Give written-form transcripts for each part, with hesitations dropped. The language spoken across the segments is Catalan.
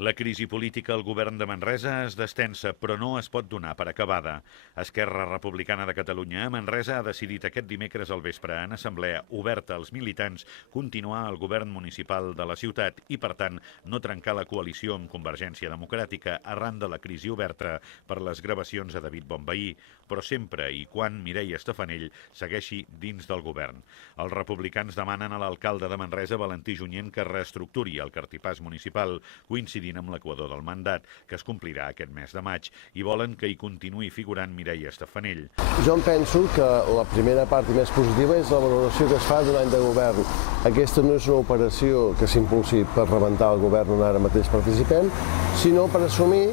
La crisi política al govern de Manresa es destensa, però no es pot donar per acabada. Esquerra Republicana de Catalunya a Manresa ha decidit aquest dimecres al vespre en assemblea oberta als militants continuar el govern municipal de la ciutat i, per tant, no trencar la coalició amb Convergència Democràtica arran de la crisi oberta per les gravacions a David Bonvehí, però sempre i quan Mireia Estefanell segueixi dins del govern. Els republicans demanen a l'alcalde de Manresa, Valentí Junyent, que reestructuri el cartipàs municipal, coincidint amb l'equador del mandat, que es complirà aquest mes de maig, i volen que hi continuï figurant Mireia Estefanell. Jo em penso que la primera part i més positiva és la valoració que es fa d'un any de govern. Aquesta no és una operació que s'impulsi per rebentar el govern on ara mateix participem, sinó per assumir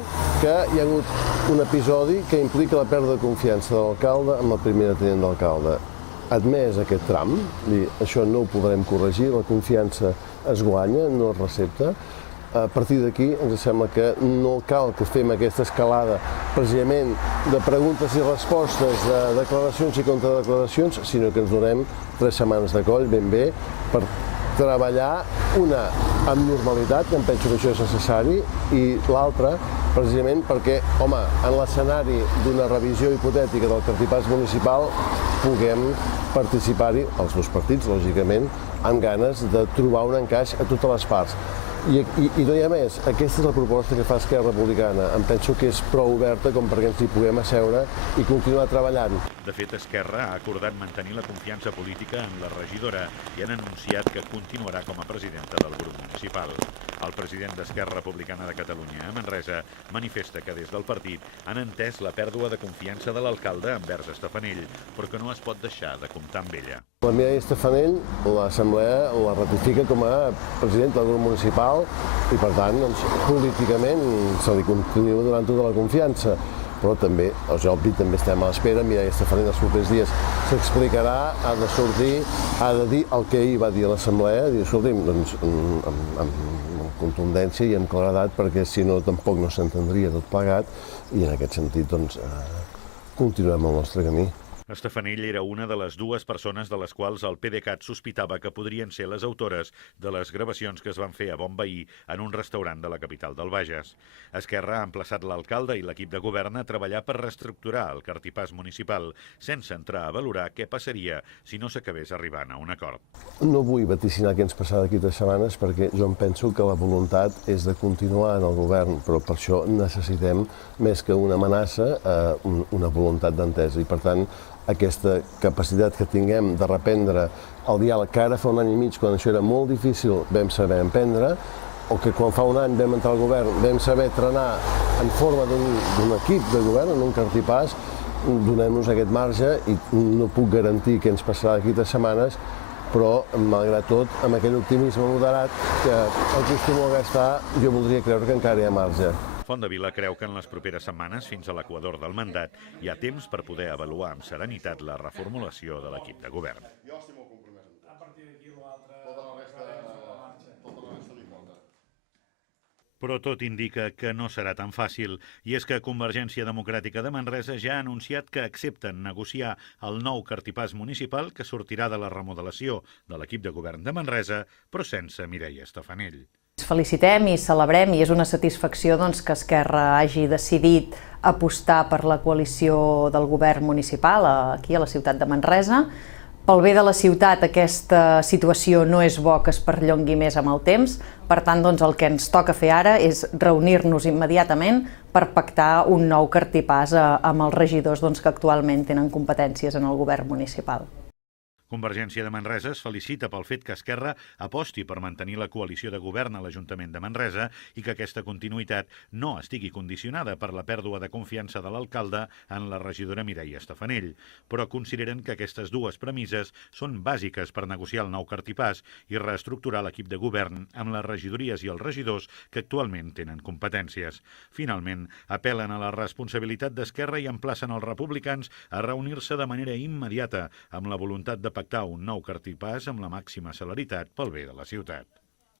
que hi ha hagut un episodi que implica la pèrdua de confiança de l'alcalde amb el primer tinent d'alcalde. Admès aquest tram, això no ho podrem corregir, la confiança es guanya, no es recepta. A partir d'aquí ens sembla que no cal que fem aquesta escalada precisament de preguntes i respostes, de declaracions i contradeclaracions, sinó que ens donem 3 setmanes de coll ben bé per treballar una amb normalitat, que em penso que això és necessari, i l'altra precisament perquè, home, en l'escenari d'una revisió hipotètica del cartipàs municipal puguem participar-hi, els dos partits, lògicament, amb ganes de trobar un encaix a totes les parts. I no hi ha més, aquesta és la proposta que fa Esquerra Republicana. Em penso que és prou oberta com perquè ens hi puguem asseure i continuar treballant. De fet, Esquerra ha acordat mantenir la confiança política en la regidora i han anunciat que continuarà com a presidenta del grup municipal. El president d'Esquerra Republicana de Catalunya a Manresa manifesta que des del partit han entès la pèrdua de confiança de l'alcalde envers Estefanell, però que no es pot deixar de comptar amb ella. La Mireia Estefanell, l'Assemblea la ratifica com a presidenta del grup municipal i, per tant, políticament se li continua donant tota la confiança. Però també, és obvi, també estem a l'espera. Mireia Estefanell els propers dies s'explicarà, ha de sortir, ha de dir el que ahir va dir a l'Assemblea, dir, escolti'm, doncs, amb contundència i amb claredat, perquè si no tampoc no s'entendria tot plegat, i en aquest sentit, doncs, continuem el nostre camí. Estefanell era una de les 2 persones de les quals el PDeCAT sospitava que podrien ser les autores de les gravacions que es van fer a Bonvehí en un restaurant de la capital del Bages. Esquerra ha emplaçat l'alcalde i l'equip de govern a treballar per reestructurar el cartipàs municipal, sense entrar a valorar què passaria si no s'acabés arribant a un acord. No vull vaticinar què ens passarà d'aquí 3 setmanes perquè jo em penso que la voluntat és de continuar en el govern, però per això necessitem, més que una amenaça, una voluntat d'entesa. I per tant, aquesta capacitat que tinguem de reprendre el diàleg que ara fa un any i mig, quan això era molt difícil, vam saber emprendre, o que quan fa un any vam entrar al govern vam saber trenar en forma d'un equip de govern, en un cartipàs, donem-nos aquest marge i no puc garantir què ens passarà d'aquí 3 setmanes, però, malgrat tot, amb aquell optimisme moderat que acostumo a gastar, jo voldria creure que encara hi ha marge. Fondevila creu que en les properes setmanes, fins a l'equador del mandat, hi ha temps per poder avaluar amb serenitat la reformulació de l'equip de govern. Però tot indica que no serà tan fàcil, i és que Convergència Democràtica de Manresa ja ha anunciat que accepten negociar el nou cartipàs municipal que sortirà de la remodelació de l'equip de govern de Manresa, però sense Mireia Estefanell. Ens felicitem i celebrem, i és una satisfacció que Esquerra hagi decidit apostar per la coalició del govern municipal aquí a la ciutat de Manresa. Pel bé de la ciutat aquesta situació no és bo que es perllongui més amb el temps, per tant el que ens toca fer ara és reunir-nos immediatament per pactar un nou cartipàs amb els regidors que actualment tenen competències en el govern municipal. Convergència de Manresa es felicita pel fet que Esquerra aposti per mantenir la coalició de govern a l'Ajuntament de Manresa i que aquesta continuïtat no estigui condicionada per la pèrdua de confiança de l'alcalde en la regidora Mireia Estefanell, però consideren que aquestes 2 premisses són bàsiques per negociar el nou cartipàs i reestructurar l'equip de govern amb les regidories i els regidors que actualment tenen competències. Finalment, apel·len a la responsabilitat d'Esquerra i emplacen els republicans a reunir-se de manera immediata amb la voluntat de pactar un nou cartipàs amb la màxima celeritat pel bé de la ciutat.